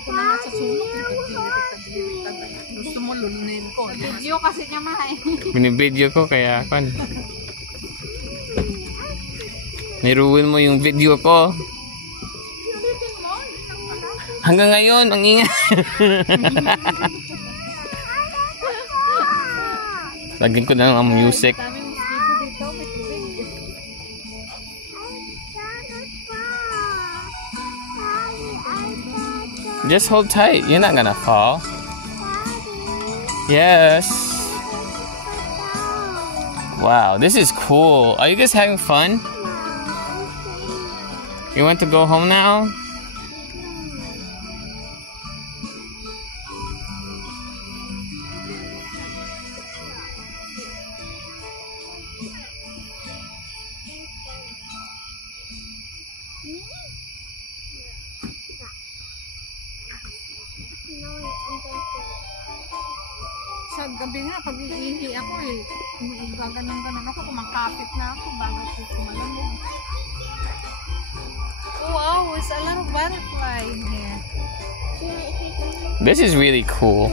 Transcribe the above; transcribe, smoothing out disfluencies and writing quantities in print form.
Ako na nga sa sulok. Gusto mo lulunin ko. Video kasi niya mahay. Binibideo ko kaya kan. Niruin mo yung video ko. Hanggang ngayon, ang ingay. Lagyan ko na lang ang music. Just hold tight. You're not gonna fall. Yes. Wow, this is cool. Are you guys having fun? You want to go home now? Sa gabi nga, pag iihi ako ganon-ganon ako, kumakapit na ako bago ko kumalunod. Oh, wow, there's a lot of butterfly in here. This is really cool.